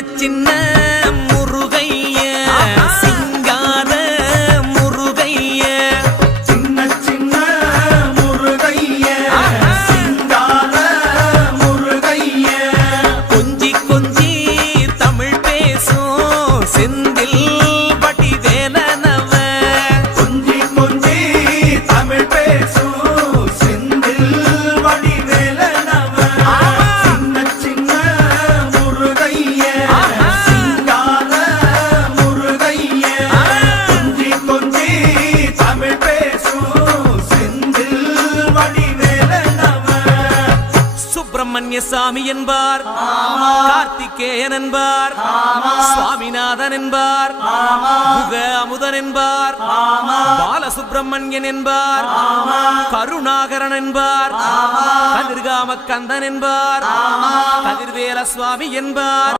சின்ன முருகைய சிங்கார முருகைய சின்ன சின்ன முருகைய சிங்கார முருகைய கொஞ்சி கொஞ்சி தமிழ் பேசும் செந்தில் வடிவேலனவ கொஞ்சி கொஞ்சி தமிழ் பேசும் செந்தில் வடிவேலனவ சின்ன சின்ன முருகைய சிங்கார முருகைய கொஞ்சி கொஞ்சி தமிழ் பேசும் செந்தில் வடிவேலனவ சுப்பிரமணிய சாமி என்பார், கார்த்திகேயன் என்பார், சுவாமிநாதன் என்பார், முக அமுதன் என்பார், பாலசுப்பிரமணியன் என்பார், கருணாகரன் என்பார், கதிர்காம கந்தன் என்பார், கதிர்வேல சுவாமி என்பார்.